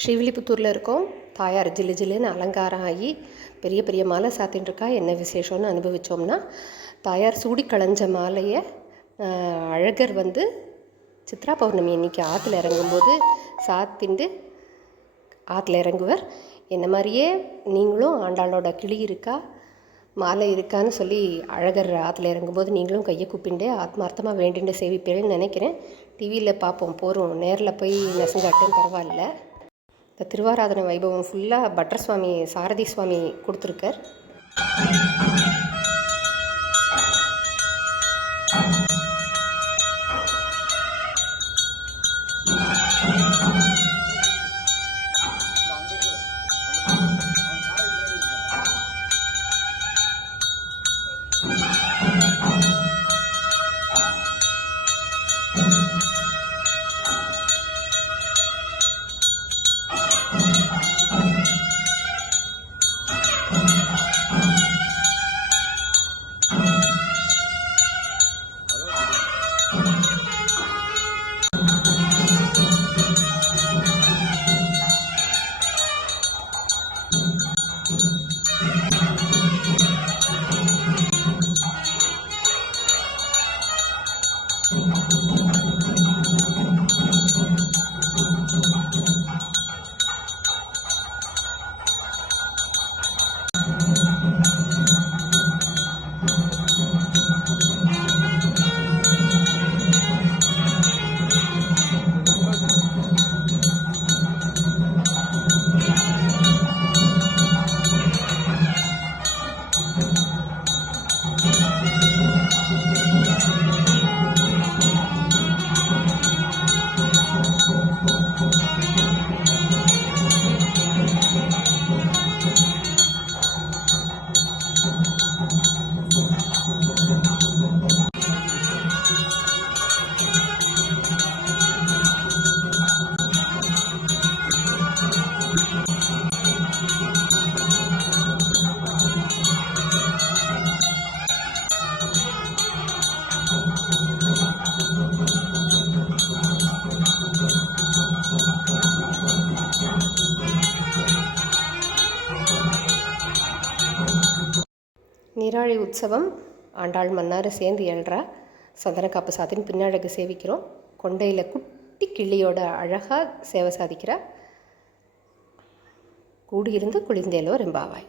ஸ்ரீவில்லிபுத்தூரில் இருக்கோம். தாயார் ஜில்லு ஜில்லுன்னு அலங்காரம் ஆகி பெரிய பெரிய மாலை சாத்தின்னு இருக்கா. என்ன விசேஷம்னு அனுபவித்தோம்னா, தாயார் சூடி களைஞ்ச மாலையை அழகர் சித்ரா பௌர்ணமி அன்றைக்கி ஆற்றுல இறங்கும்போது சாத்திண்டு ஆற்றுல இறங்குவர். என்ன மாதிரியே நீங்களும் ஆண்டாளோட கிளி இருக்கா, மாலை இருக்கான்னு சொல்லி அழகர் ஆற்றுல இறங்கும்போது நீங்களும் கையை கூப்பிண்டு ஆத்மார்த்தமாக வேண்டிண்டு சேவிப்பேன்னு நினைக்கிறேன். டிவியில் பார்ப்போம், போகிறோம், நேரில் போய் நெசங்காட்டேன்னு பரவாயில்ல. இந்த திருவாராதனை வைபவம் ஃபுல்லாக பட்டர் சுவாமி சாரதி சுவாமி கொடுத்துருக்கார். நீராழி உற்சவம் ஆண்டாள் மன்னார் சேர்ந்து எழுறா. சந்தன காப்பு சாத்தின்னு பின்னழகு சேவிக்கிறோம். கொண்டையில் குட்டி கிள்ளியோட அழகாக சேவை சாதிக்கிறா. கூடியிருந்து குளிர்ந்தேலோ ரெம்பாவாய்.